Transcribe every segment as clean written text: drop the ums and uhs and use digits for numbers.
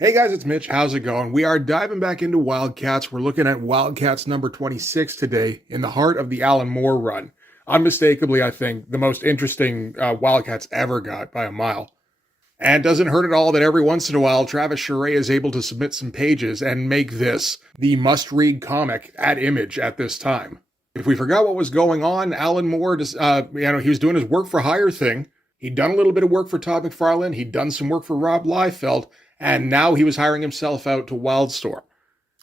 Hey guys, it's Mitch. How's it going? We are diving back into Wildcats. We're looking at Wildcats number 26 today in the heart of the Alan Moore run. Unmistakably, I think, the most interesting Wildcats ever got by a mile. And doesn't hurt at all that every once in a while Travis Charest is able to submit some pages and make this the must-read comic at Image at this time. If we forgot what was going on, Alan Moore, he was doing his work for hire thing. He'd done a little bit of work for Todd McFarlane. He'd done some work for Rob Liefeld. And now he was hiring himself out to Wildstorm.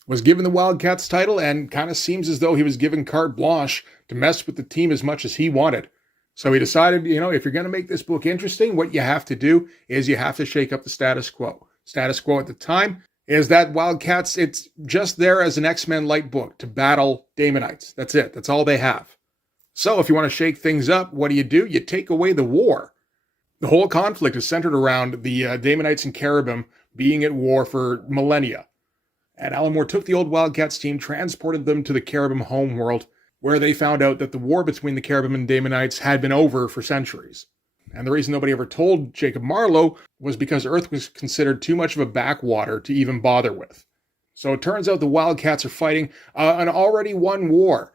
Was given the Wildcats title and kind of seems as though he was given carte blanche to mess with the team as much as he wanted. So he decided, if you're going to make this book interesting, what you have to do is you have to shake up the status quo. Status quo at the time is that Wildcats, it's just there as an X-Men light book to battle Daemonites. That's it. That's all they have. So if you want to shake things up, what do? You take away the war. The whole conflict is centered around the Daemonites and Cherubim being at war for millennia. And Alan Moore took the old Wildcats team, transported them to the Cherubim homeworld, where they found out that the war between the Cherubim and Daemonites had been over for centuries. And the reason nobody ever told Jacob Marlowe was because Earth was considered too much of a backwater to even bother with. So it turns out the Wildcats are fighting an already won war.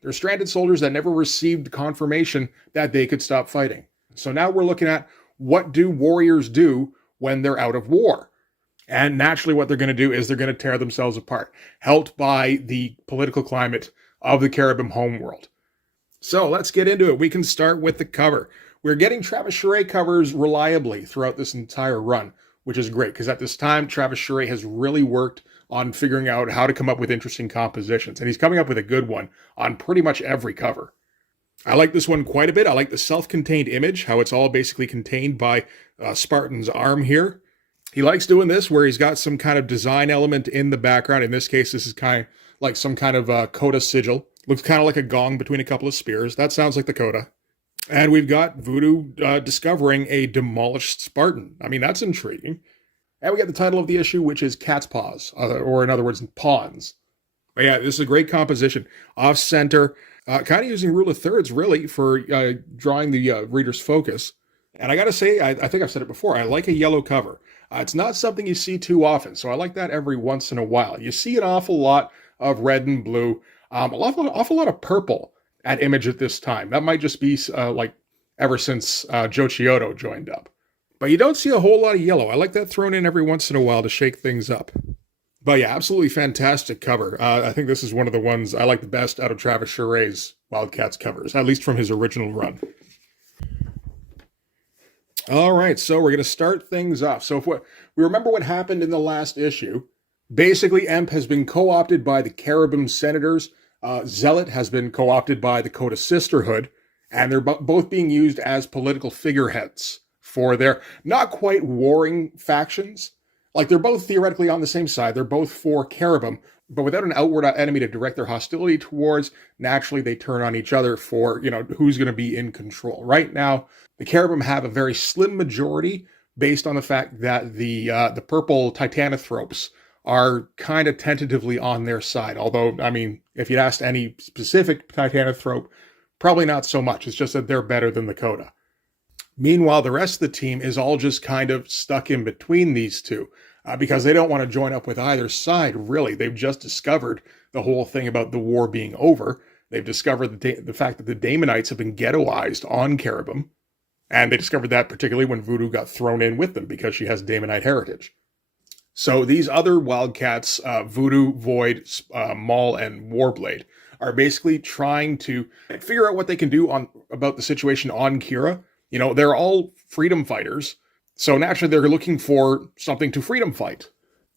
They're stranded soldiers that never received confirmation that they could stop fighting. So now we're looking at what do warriors do when they're out of war? And naturally what they're going to do is they're going to tear themselves apart, helped by the political climate of the Cherubim homeworld. So let's get into it. We can start with the cover. We're getting Travis Charest covers reliably throughout this entire run, which is great because at this time, Travis Charest has really worked on figuring out how to come up with interesting compositions. And he's coming up with a good one on pretty much every cover. I like this one quite a bit. I like the self-contained image, how it's all basically contained by Spartan's arm here. He likes doing this where he's got some kind of design element in the background. In this case, this is kind of like some kind of Koda sigil. Looks kind of like a gong between a couple of spears. That sounds like the Koda. And we've got Voodoo discovering a demolished Spartan. I mean, that's intriguing. And we get the title of the issue, which is Cat's Paws, or in other words, Pawns. But yeah, this is a great composition. Off-center, kind of using rule of thirds, really, for drawing the reader's focus. And I got to say, I think I've said it before, I like a yellow cover. It's not something you see too often, so I like that every once in a while. You see an awful lot of red and blue, an awful lot of purple at Image at this time. That might just be ever since Joe Chiodo joined up. But you don't see a whole lot of yellow. I like that thrown in every once in a while to shake things up. But yeah, absolutely fantastic cover. I think this is one of the ones I like the best out of Travis Charest's Wildcats covers, at least from his original run. All right, so we're going to start things off. So if we remember what happened in the last issue, basically Emp has been co-opted by the Cherubim Senators. Zealot has been co-opted by the Koda Sisterhood, and they're both being used as political figureheads for their not quite warring factions. Like, they're both theoretically on the same side. They're both for Cherubim, but without an outward enemy to direct their hostility towards, naturally they turn on each other for, who's going to be in control. Right now, the Cherubim have a very slim majority based on the fact that the purple Titananthropes are kind of tentatively on their side. Although, I mean, if you'd asked any specific Titananthrope, probably not so much. It's just that they're better than the Koda. Meanwhile, the rest of the team is all just kind of stuck in between these two because they don't want to join up with either side, really. They've just discovered the whole thing about the war being over. They've discovered the fact that the Daemonites have been ghettoized on Cherubim. And they discovered that particularly when Voodoo got thrown in with them because she has Daemonite heritage. So these other Wildcats, Voodoo, Void, Maul, and Warblade, are basically trying to figure out what they can do about the situation on Kira. They're all freedom fighters, so naturally they're looking for something to freedom fight.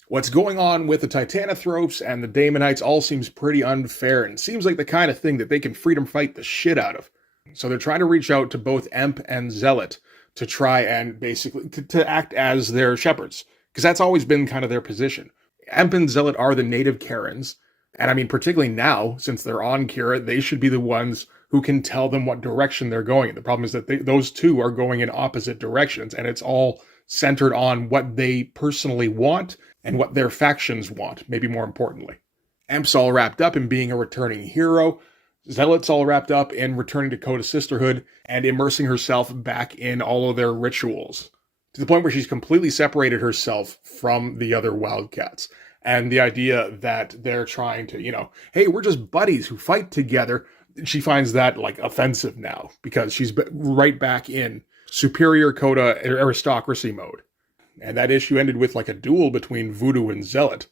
What's going on with the Titananthropes and the Daemonites all seems pretty unfair and seems like the kind of thing that they can freedom fight the shit out of. So they're trying to reach out to both Emp and Zealot to try and basically to act as their shepherds, because that's always been kind of their position. Emp and Zealot are the native Karens, and I mean, particularly now, since they're on Kira, they should be the ones who can tell them what direction they're going in. The problem is that those two are going in opposite directions, and it's all centered on what they personally want and what their factions want, maybe more importantly. Emp's all wrapped up in being a returning hero. Zealot's all wrapped up in returning to Koda Sisterhood and immersing herself back in all of their rituals to the point where she's completely separated herself from the other Wildcats. And the idea that they're trying to, hey, we're just buddies who fight together. She finds that like offensive now because she's right back in superior Koda aristocracy mode. And that issue ended with like a duel between Voodoo and Zealot,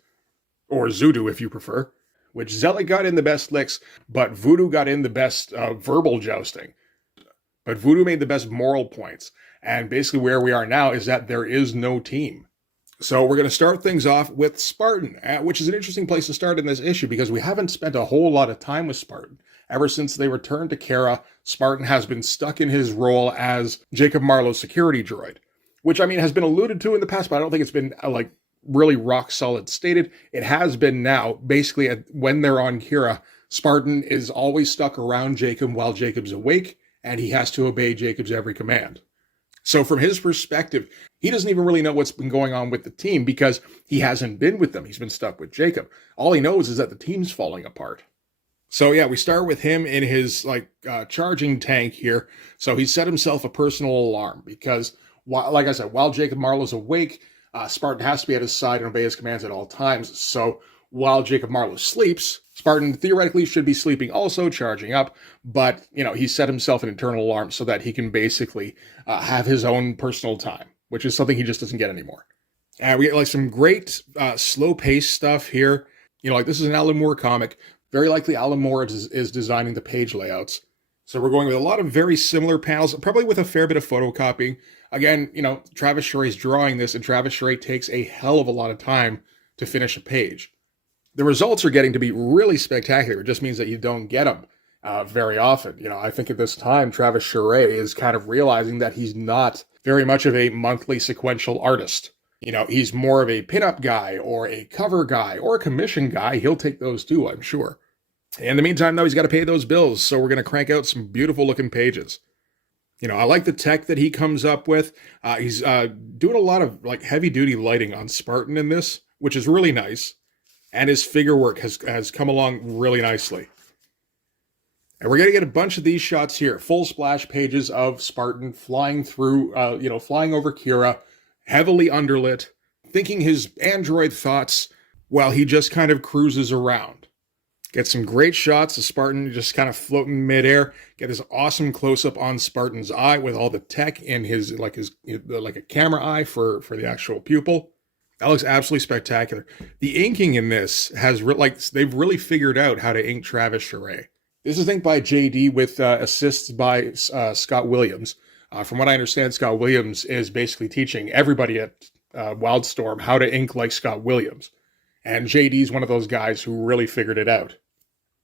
or Zoodoo if you prefer, which Zealot got in the best licks, but Voodoo got in the best verbal jousting. But Voodoo made the best moral points. And basically where we are now is that there is no team. So we're going to start things off with Spartan, which is an interesting place to start in this issue because we haven't spent a whole lot of time with Spartan. Ever since they returned to Kara, Spartan has been stuck in his role as Jacob Marlowe's security droid, which, I mean, has been alluded to in the past, but I don't think it's been, really rock solid stated. It has been now. Basically, when they're on Kira, Spartan is always stuck around Jacob while Jacob's awake, and he has to obey Jacob's every command. So from his perspective, he doesn't even really know what's been going on with the team because he hasn't been with them. He's been stuck with Jacob. All he knows is that the team's falling apart. So yeah, we start with him in his charging tank here. So he set himself a personal alarm because, like I said, while Jacob Marlowe's awake, Spartan has to be at his side and obey his commands at all times. So while Jacob Marlowe sleeps, Spartan theoretically should be sleeping also, charging up. But, he set himself an internal alarm so that he can basically have his own personal time, which is something he just doesn't get anymore. And we get some great slow-paced stuff here. This is an Alan Moore comic. Very likely Alan Moore is designing the page layouts. So we're going with a lot of very similar panels, probably with a fair bit of photocopying. Again, Travis Chare's drawing this, and Travis Chare takes a hell of a lot of time to finish a page. The results are getting to be really spectacular. It just means that you don't get them very often. I think at this time, Travis Chare is kind of realizing that he's not very much of a monthly sequential artist. He's more of a pinup guy or a cover guy or a commission guy. He'll take those too, I'm sure. In the meantime, though, he's got to pay those bills, so we're going to crank out some beautiful looking pages. I like the tech that he comes up with. He's doing a lot of heavy duty lighting on Spartan in this, which is really nice. And his figure work has come along really nicely. And we're going to get a bunch of these shots here. Full splash pages of Spartan flying through, flying over Kira, heavily underlit, thinking his android thoughts while he just kind of cruises around. Get some great shots of Spartan just kind of floating midair. Get this awesome close-up on Spartan's eye with all the tech in his like a camera eye for the actual pupil. That looks absolutely spectacular. The inking in this has they've really figured out how to ink Travis Chare. This is inked by JD with assists by Scott Williams. From what I understand, Scott Williams is basically teaching everybody at Wildstorm how to ink like Scott Williams. And JD is one of those guys who really figured it out.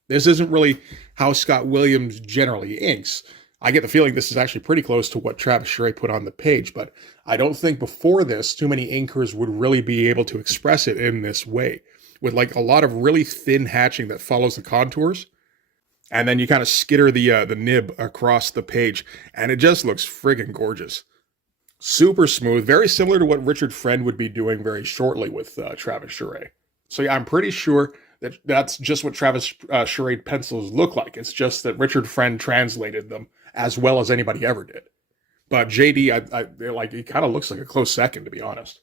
This isn't really how Scott Williams generally inks. I get the feeling this is actually pretty close to what Travis Chare put on the page, but I don't think before this too many inkers would really be able to express it in this way, with a lot of really thin hatching that follows the contours, and then you kind of skitter the nib across the page, and it just looks friggin' gorgeous. Super smooth, very similar to what Richard Friend would be doing very shortly with Travis Chare. So yeah, I'm pretty sure that's just what Travis Chare pencils look like. It's just that Richard Friend translated them as well as anybody ever did. But JD, he kind of looks like a close second, to be honest.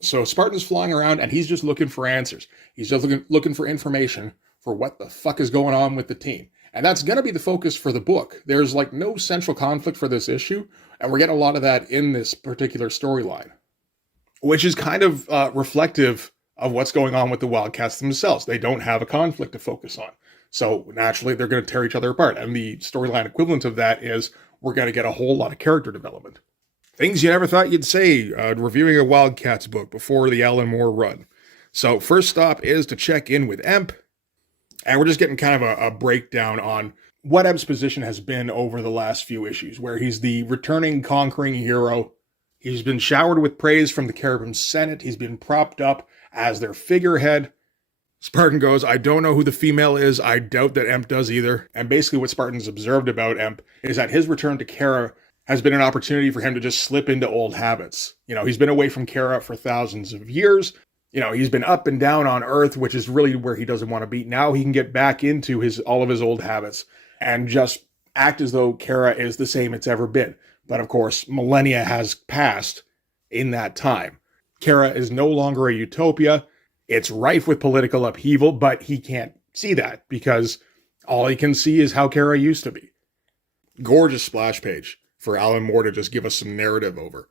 So Spartan's flying around, and he's just looking for answers. He's just looking for information for what the fuck is going on with the team. And that's going to be the focus for the book. There's no central conflict for this issue, and we're getting a lot of that in this particular storyline, which is kind of reflective of what's going on with the Wildcats themselves. They don't have a conflict to focus on. So naturally, they're going to tear each other apart. And the storyline equivalent of that is we're going to get a whole lot of character development. Things you never thought you'd say reviewing a Wildcats book before the Alan Moore run. So first stop is to check in with Emp. And we're just getting kind of a breakdown on what Emp's position has been over the last few issues, where he's the returning conquering hero. He's been showered with praise from the Caribbean Senate. He's been propped up as their figurehead. Spartan goes, I don't know who the female is. I doubt that Emp does either. And basically what Spartan's observed about Emp is that his return to Kara has been an opportunity for him to just slip into old habits. He's been away from Kara for thousands of years. He's been up and down on Earth, which is really where he doesn't want to be. Now he can get back into all of his old habits and just act as though Kara is the same it's ever been. But of course, millennia has passed, in that time. Kara is no longer a utopia. It's rife with political upheaval, but he can't see that because all he can see is how Kara used to be. Gorgeous splash page for Alan Moore to just give us some narrative over.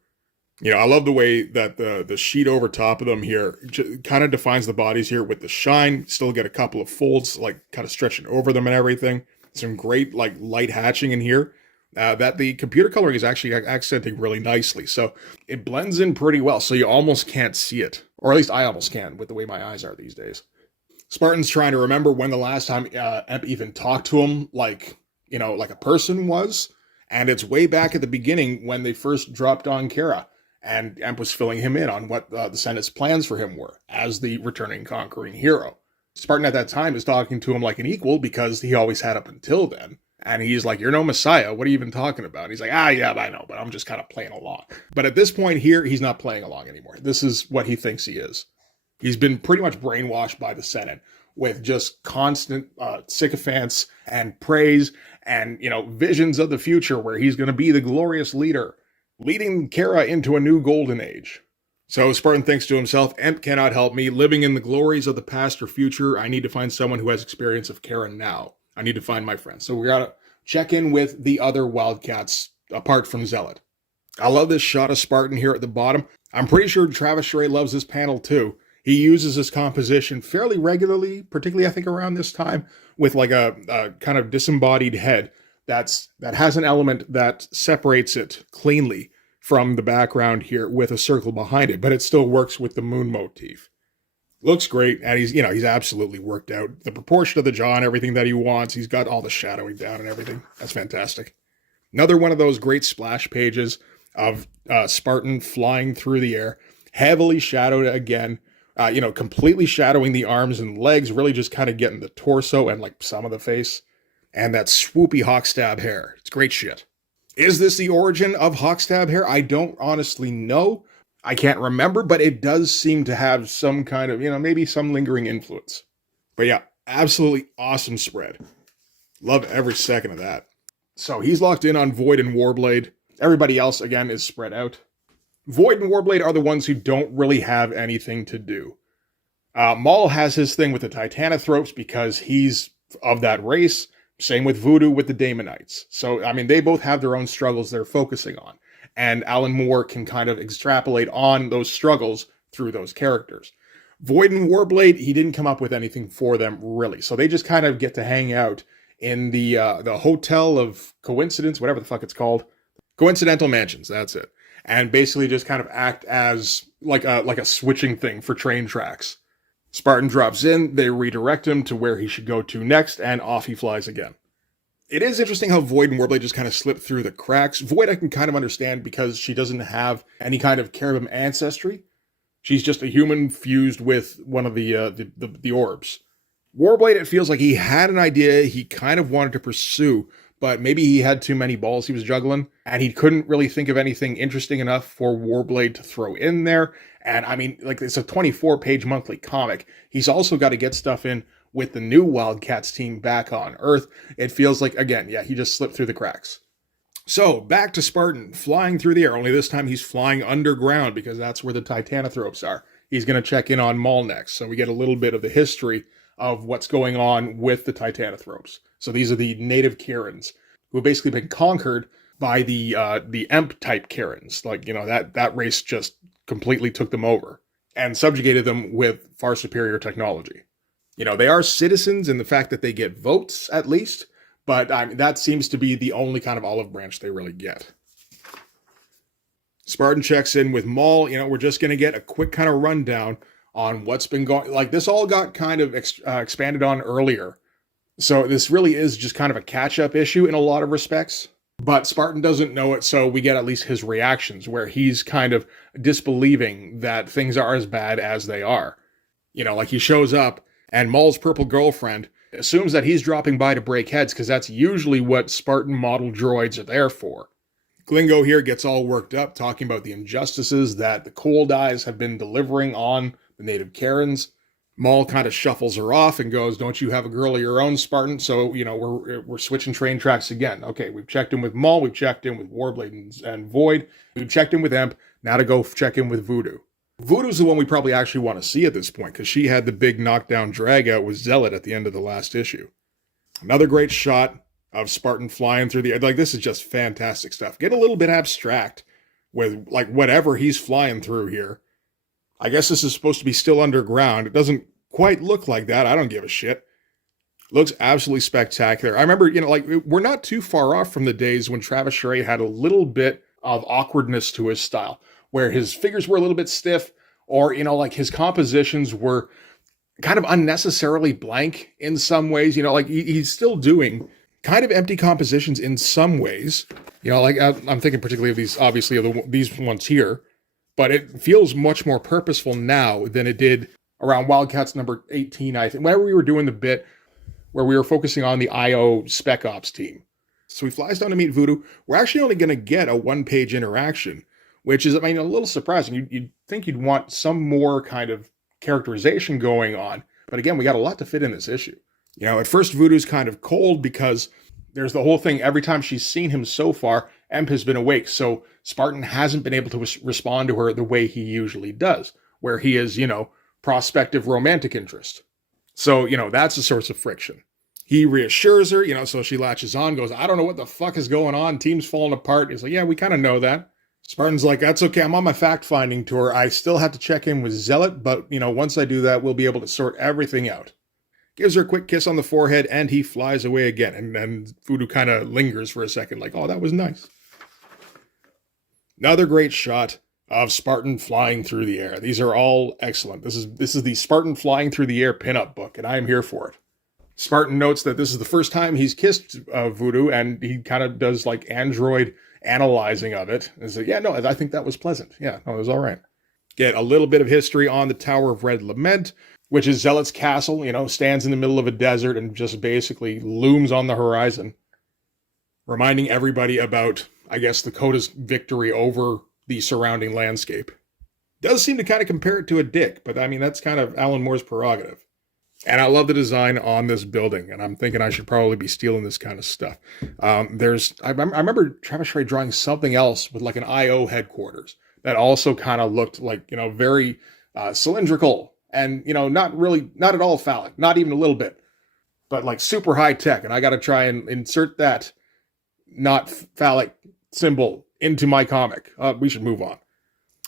You know, I love the way that the sheet over top of them here kind of defines the bodies here with the shine. Still get a couple of folds, like kind of stretching over them and everything. Some great like light hatching in here that the computer coloring is actually accenting really nicely. So it blends in pretty well. So you almost can't see it, or at least I almost can with the way my eyes are these days. Spartan's trying to remember when the last time Emp even talked to him, like, you know, like a person was. And it's way back at the beginning when they first dropped on Kara. And Emp was filling him in on what the Senate's plans for him were as the returning conquering hero. Spartan at that time is talking to him like an equal because he always had up until then. And he's like, you're no messiah. What are you even talking about? And he's like, yeah, I know, but I'm just kind of playing along. But at this point here, he's not playing along anymore. This is what he thinks he is. He's been pretty much brainwashed by the Senate with just constant sycophants and praise and, you know, visions of the future where he's going to be the glorious leader, leading Kara into a new golden age. So Spartan thinks to himself, Emp cannot help me. Living in the glories of the past or future, I need to find someone who has experience of Kara now. I need to find my friend. So we got to check in with the other Wildcats apart from Zealot. I love this shot of Spartan here at the bottom. I'm pretty sure Travis Schray loves this panel too. He uses this composition fairly regularly, particularly I think around this time, with like a kind of disembodied head that has an element that separates it cleanly from the background here with a circle behind it, but it still works with the moon motif. Looks great, and he's absolutely worked out the proportion of the jaw and everything that he wants. He's got all the shadowing down and everything. That's fantastic. Another one of those great splash pages of Spartan flying through the air, heavily shadowed again, completely shadowing the arms and legs, really just kind of getting the torso and like some of the face, and that swoopy hawkstab hair. It's great shit. Is this the origin of hawkstab hair? I don't honestly know. I can't remember, but it does seem to have some kind of, maybe some lingering influence. But yeah, absolutely awesome spread. Love every second of that. So he's locked in on Void and Warblade. Everybody else, again, is spread out. Void and Warblade are the ones who don't really have anything to do. Maul has his thing with the Titanithropes because he's of that race. Same with Voodoo with the Daemonites. So, they both have their own struggles they're focusing on. And Alan Moore can kind of extrapolate on those struggles through those characters. Void and Warblade, he didn't come up with anything for them, really. So they just kind of get to hang out in the Hotel of Coincidence, whatever the fuck it's called. Coincidental Mansions, that's it. And basically just kind of act as like a switching thing for train tracks. Spartan drops in, they redirect him to where he should go to next, and off he flies again. It is interesting how Void and Warblade just kind of slip through the cracks. Void I can kind of understand because she doesn't have any kind of Caribbean ancestry. She's just a human fused with one of the orbs. Warblade, it feels like he had an idea he kind of wanted to pursue, but maybe he had too many balls he was juggling, and he couldn't really think of anything interesting enough for Warblade to throw in there. And it's a 24-page monthly comic. He's also got to get stuff in with the new Wildcats team back on Earth. It feels like, again, he just slipped through the cracks. So, back to Spartan, flying through the air, only this time he's flying underground because that's where the Titanithropes are. He's going to check in on Maul next, so we get a little bit of the history of what's going on with the Titanithropes. So these are the native Karens who have basically been conquered by the Emp-type Karens. That race just completely took them over and subjugated them with far superior technology. They are citizens in the fact that they get votes, at least, but that seems to be the only kind of olive branch they really get. Spartan checks in with Maul. We're just going to get a quick kind of rundown on what's been going... this all got kind of expanded on earlier. So this really is just kind of a catch-up issue in a lot of respects. But Spartan doesn't know it, so we get at least his reactions, where he's kind of disbelieving that things are as bad as they are. He shows up, and Maul's purple girlfriend assumes that he's dropping by to break heads because that's usually what Spartan model droids are there for. Glingo here gets all worked up talking about the injustices that the Cold Eyes have been delivering on the native Karens. Maul kind of shuffles her off and goes, don't you have a girl of your own, Spartan? So, we're switching train tracks again. Okay, we've checked in with Maul, we've checked in with Warblade and Void, we've checked in with Emp, Now to go check in with Voodoo. Voodoo's the one we probably actually want to see at this point, because she had the big knockdown drag out with Zealot at the end of the last issue. Another great shot of Spartan flying through the air. Like, this is just fantastic stuff. Get a little bit abstract with, like, whatever he's flying through here. I guess this is supposed to be still underground. It doesn't quite look like that. I don't give a shit. Looks absolutely spectacular. I remember, like, we're not too far off from the days when Travis Charest had a little bit of awkwardness to his style, where his figures were a little bit stiff, or, like, his compositions were kind of unnecessarily blank in some ways. Like, he's still doing kind of empty compositions in some ways. Like, I'm thinking particularly of these, obviously, of these ones here, but it feels much more purposeful now than it did around Wildcats number 18, I think, whenever we were doing the bit where we were focusing on the IO Spec Ops team. So he flies down to meet Voodoo. We're actually only going to get a one-page interaction, which is, a little surprising. You'd think you'd want some more kind of characterization going on. But again, we got a lot to fit in this issue. At first, Voodoo's kind of cold because there's the whole thing. Every time she's seen him so far, Emp has been awake. So Spartan hasn't been able to respond to her the way he usually does, where he is, prospective romantic interest. So, that's a source of friction. He reassures her, so she latches on, goes, I don't know what the fuck is going on. Team's falling apart. He's like, yeah, we kind of know that. Spartan's like, that's okay. I'm on my fact-finding tour. I still have to check in with Zealot, but, once I do that, we'll be able to sort everything out. Gives her a quick kiss on the forehead, and he flies away again. And then Voodoo kind of lingers for a second, like, oh, that was nice. Another great shot of Spartan flying through the air. These are all excellent. This is the Spartan flying through the air pinup book, and I am here for it. Spartan notes that this is the first time he's kissed Voodoo, and he kind of does like android analyzing of it. And says, yeah, no, I think that was pleasant. Yeah, no, it was all right. Get a little bit of history on the Tower of Red Lament, which is Zealot's castle, stands in the middle of a desert and just basically looms on the horizon, reminding everybody about, I guess, the Koda's victory over the surrounding landscape. Does seem to kind of compare it to a dick, but that's kind of Alan Moore's prerogative. And I love the design on this building, and I'm thinking I should probably be stealing this kind of stuff. I remember Travis Charest drawing something else with like an IO headquarters that also kind of looked like, very cylindrical and, not at all phallic, not even a little bit, but like super high tech. And I got to try and insert that not phallic symbol into my comic. We should move on.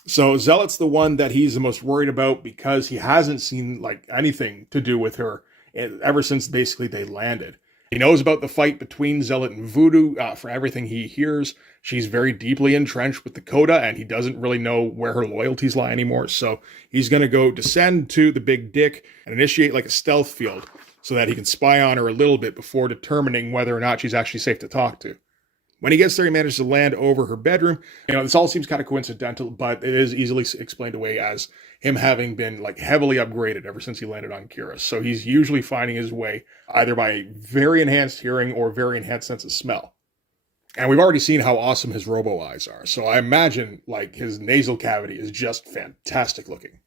So Zealot's the one that he's the most worried about because he hasn't seen like anything to do with her ever since basically they landed. He knows about the fight between Zealot and Voodoo. For everything he hears, she's very deeply entrenched with the Koda, and he doesn't really know where her loyalties lie anymore. So he's going to go descend to the Big Dick and initiate like a stealth field so that he can spy on her a little bit before determining whether or not she's actually safe to talk to. When he gets there, he manages to land over her bedroom. This all seems kind of coincidental, but it is easily explained away as him having been like heavily upgraded ever since he landed on Kira. So he's usually finding his way either by very enhanced hearing or very enhanced sense of smell. And we've already seen how awesome his robo eyes are. So I imagine like his nasal cavity is just fantastic looking.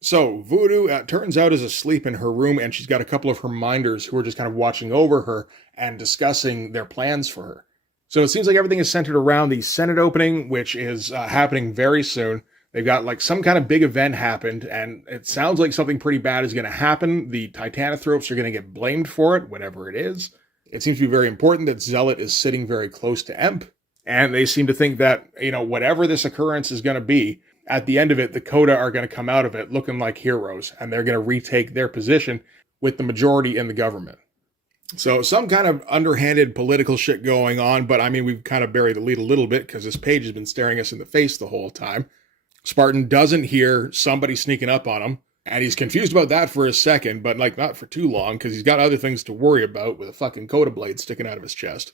So Voodoo turns out is asleep in her room, and she's got a couple of her minders who are just kind of watching over her and discussing their plans for her. So it seems like everything is centered around the Senate opening, which is happening very soon. They've got like some kind of big event happened, and it sounds like something pretty bad is going to happen. The Titananthropes are going to get blamed for it, whatever it is. It seems to be very important that Zealot is sitting very close to Emp, and they seem to think that, whatever this occurrence is going to be, at the end of it, the Koda are going to come out of it looking like heroes, and they're going to retake their position with the majority in the government. So some kind of underhanded political shit going on, but we've kind of buried the lead a little bit because this page has been staring us in the face the whole time. Spartan doesn't hear somebody sneaking up on him, and he's confused about that for a second, but not for too long because he's got other things to worry about with a fucking Koda blade sticking out of his chest.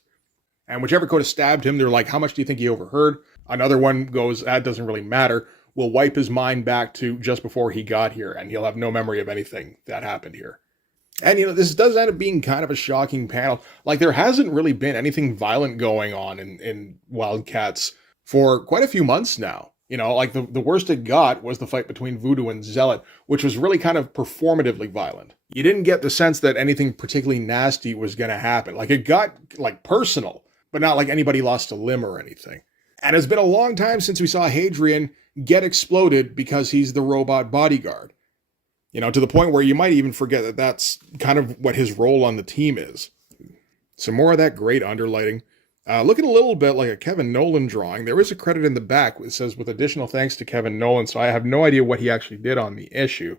And whichever Koda stabbed him, they're like, how much do you think he overheard? Another one goes, that doesn't really matter. We'll wipe his mind back to just before he got here, and he'll have no memory of anything that happened here. And, this does end up being kind of a shocking panel. Like, there hasn't really been anything violent going on in Wildcats for quite a few months now. Like, the worst it got was the fight between Voodoo and Zealot, which was really kind of performatively violent. You didn't get the sense that anything particularly nasty was going to happen. Like, it got, like, personal, but not like anybody lost a limb or anything. And it's been a long time since we saw Hadrian get exploded because he's the robot bodyguard. You know, to the point where you might even forget that that's kind of what his role on the team is. Some more of that great underlighting. Looking a little bit like a Kevin Nolan drawing. There is a credit in the back that says, with additional thanks to Kevin Nolan, so I have no idea what he actually did on the issue.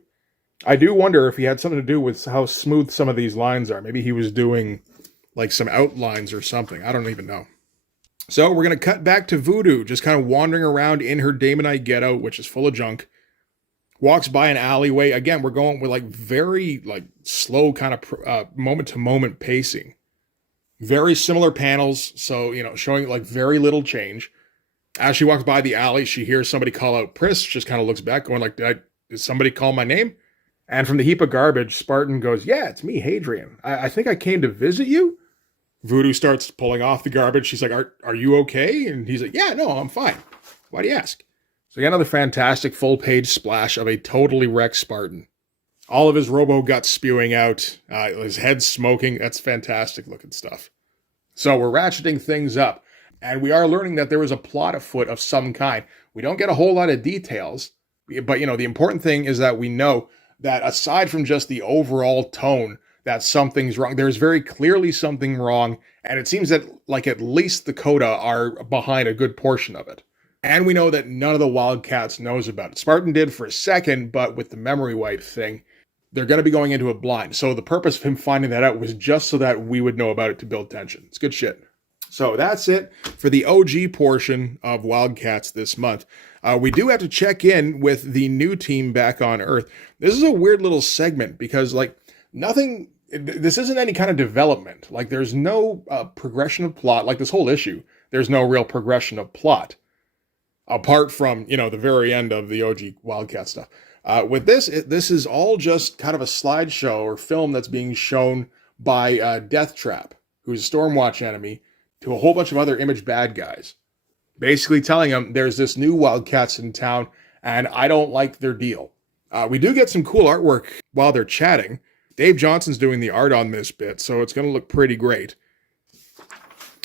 I do wonder if he had something to do with how smooth some of these lines are. Maybe he was doing like some outlines or something. I don't even know. So we're going to cut back to Voodoo, just kind of wandering around in her Damonite getup, which is full of junk. Walks by an alleyway. Again, we're going with like very like slow kind of moment-to-moment pacing. Very similar panels, so, you know, showing like very little change. As she walks by the alley, she hears somebody call out Pris, just kind of looks back going like, did somebody call my name? And from the heap of garbage, Spartan goes, yeah, it's me, Hadrian. I think I came to visit you. Voodoo starts pulling off the garbage. She's like, are you okay? And he's like, yeah, no, I'm fine. Why do you ask? So again, another fantastic full-page splash of a totally wrecked Spartan. All of his robo-guts spewing out, his head smoking. That's fantastic looking stuff. So we're ratcheting things up, and we are learning that there was a plot afoot of some kind. We don't get a whole lot of details, but, you know, the important thing is that we know that aside from just the overall tone, that something's wrong. There's very clearly something wrong, and it seems that, like, at least the Koda are behind a good portion of it. And we know that none of the Wildcats knows about it. Spartan did for a second, but with the memory wipe thing, they're going to be going into it blind. So the purpose of him finding that out was just so that we would know about it to build tension. It's good shit. So that's it for the OG portion of Wildcats this month. We do have to check in with the new team back on Earth. This is a weird little segment because, like, this isn't any kind of development. Like, there's no progression of plot. Like, this whole issue, there's no real progression of plot. Apart from, you know, the very end of the OG Wildcat stuff. With this is all just kind of a slideshow or film that's being shown by Death Trap, who's a Stormwatch enemy, to a whole bunch of other Image bad guys. Basically telling them there's this new Wildcats in town, and I don't like their deal. We do get some cool artwork while they're chatting. Dave Johnson's doing the art on this bit, so it's going to look pretty great.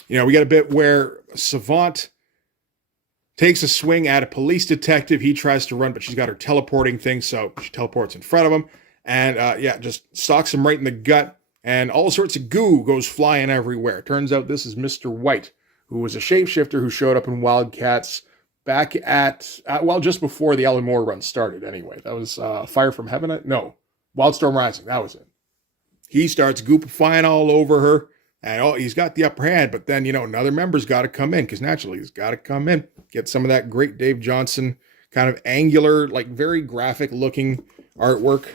You know, we got a bit where Savant takes a swing at a police detective. He tries to run, but she's got her teleporting thing, so she teleports in front of him. And, just stalks him right in the gut. And all sorts of goo goes flying everywhere. Turns out this is Mr. White, who was a shapeshifter who showed up in Wildcats back at, just before the Alan Moore run started, anyway. That was Fire from Heaven? No, Wildstorm Rising. That was it. He starts goopifying all over her. And he's got the upper hand, but then, you know, another member's got to come in, because naturally he's got to come in, get some of that great Dave Johnson kind of angular, like very graphic looking artwork.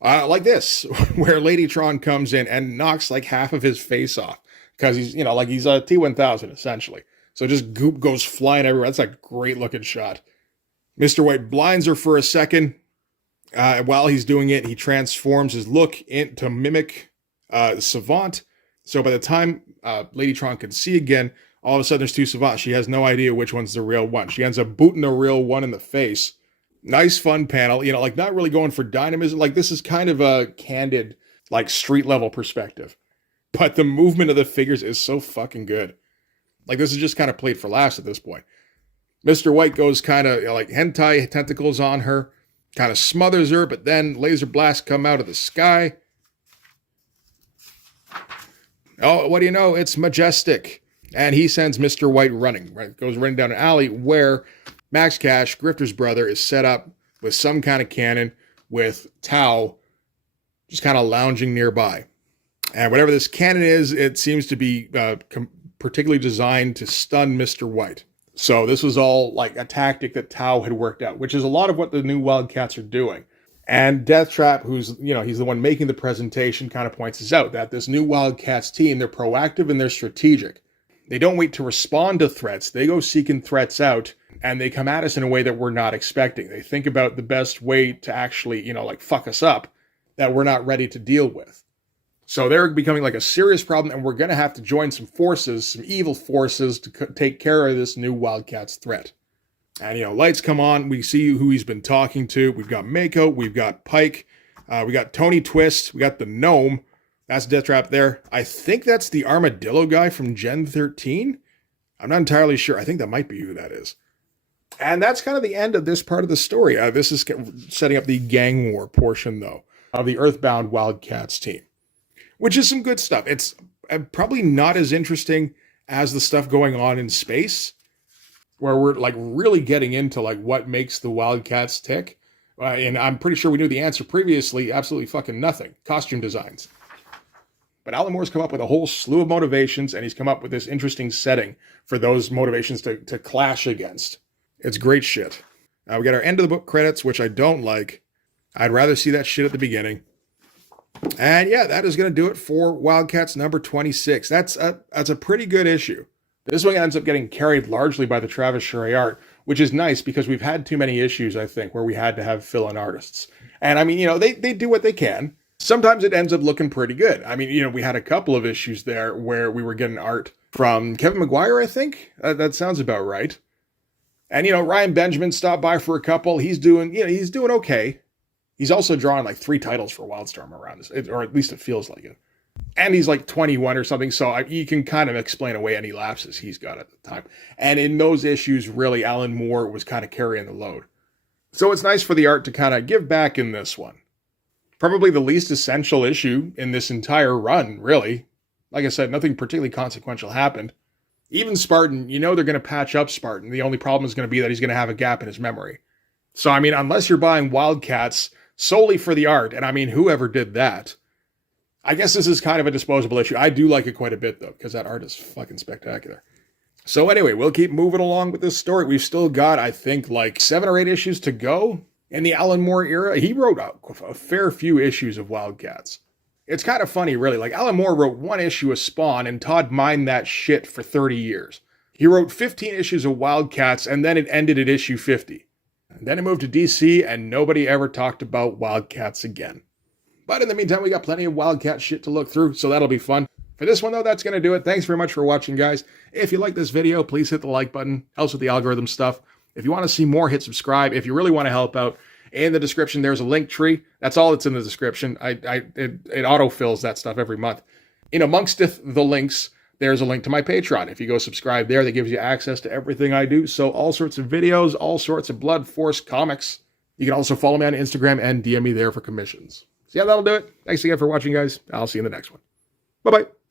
Like this, where Ladytron comes in and knocks like half of his face off, because he's, you know, like he's a T-1000 essentially. So just goop goes flying everywhere. That's a great looking shot. Mr. White blinds her for a second. While he's doing it, he transforms his look to mimic Savant. So by the time Ladytron can see again, all of a sudden there's two Savants. She has no idea which one's the real one. She ends up booting the real one in the face. Nice fun panel, you know, like not really going for dynamism. Like this is kind of a candid, like street level perspective. But the movement of the figures is so fucking good. Like this is just kind of played for laughs at this point. Mr. White goes kind of like hentai tentacles on her, kind of smothers her, but then laser blasts come out of the sky. Oh, what do you know? It's majestic. And he sends Mr. White running, right? Goes running down an alley where Max Cash, Grifter's brother, is set up with some kind of cannon with Tau just kind of lounging nearby. And whatever this cannon is, it seems to be particularly designed to stun Mr. White. So this was all like a tactic that Tau had worked out, which is a lot of what the new Wildcats are doing. And Death Trap, who's, you know, he's the one making the presentation, kind of points this out, that this new Wildcats team, they're proactive and they're strategic. They don't wait to respond to threats. They go seeking threats out, and they come at us in a way that we're not expecting. They think about the best way to actually, you know, like fuck us up that we're not ready to deal with. So they're becoming like a serious problem, and we're going to have to join some forces, some evil forces, to take care of this new Wildcats threat. And, you know, lights come on. We see who he's been talking to. We've got Mako. We've got Pike. We got Tony Twist. We got the Gnome. That's Death Trap there. I think that's the Armadillo guy from Gen 13. I'm not entirely sure. I think that might be who that is. And that's kind of the end of this part of the story. This is setting up the gang war portion, though, of the Earthbound Wildcats team, which is some good stuff. It's probably not as interesting as the stuff going on in space, where we're like really getting into like what makes the Wildcats tick. And I'm pretty sure we knew the answer previously. Absolutely fucking nothing. Costume designs. But Alan Moore's come up with a whole slew of motivations, and he's come up with this interesting setting for those motivations to clash against. It's great shit. We got our end of the book credits, which I don't like. I'd rather see that shit at the beginning. And yeah, that is going to do it for Wildcats number 26. That's a pretty good issue. This one ends up getting carried largely by the Travis Charest art, which is nice because we've had too many issues, I think, where we had to have fill-in artists. And I mean, you know, they do what they can. Sometimes it ends up looking pretty good. I mean, you know, we had a couple of issues there where we were getting art from Kevin McGuire, I think. That sounds about right. And, you know, Ryan Benjamin stopped by for a couple. He's doing okay. He's also drawn like 3 titles for Wildstorm around this, or at least it feels like it. And he's like 21 or something, so you can kind of explain away any lapses he's got at the time. And in those issues, really, Alan Moore was kind of carrying the load. So it's nice for the art to kind of give back in this one. Probably the least essential issue in this entire run, really. Like I said, nothing particularly consequential happened. Even Spartan, you know they're going to patch up Spartan. The only problem is going to be that he's going to have a gap in his memory. So, I mean, unless you're buying Wildcats solely for the art, and I mean, whoever did that, I guess this is kind of a disposable issue. I do like it quite a bit, though, because that art is fucking spectacular. So anyway, we'll keep moving along with this story. We've still got, I think, like 7 or 8 issues to go in the Alan Moore era. He wrote a fair few issues of Wildcats. It's kind of funny, really. Like, Alan Moore wrote 1 issue of Spawn, and Todd mined that shit for 30 years. He wrote 15 issues of Wildcats, and then it ended at issue 50. And then it moved to DC, and nobody ever talked about Wildcats again. But in the meantime, we got plenty of Wildcat shit to look through, so that'll be fun. For this one, though, that's going to do it. Thanks very much for watching, guys. If you like this video, please hit the like button. Helps with the algorithm stuff. If you want to see more, hit subscribe. If you really want to help out, in the description, there's a link tree. That's all that's in the description. It autofills that stuff every month. In amongst the links, there's a link to my Patreon. If you go subscribe there, that gives you access to everything I do. So all sorts of videos, all sorts of Blood Force comics. You can also follow me on Instagram and DM me there for commissions. So yeah, that'll do it. Thanks again for watching, guys. I'll see you in the next one. Bye-bye.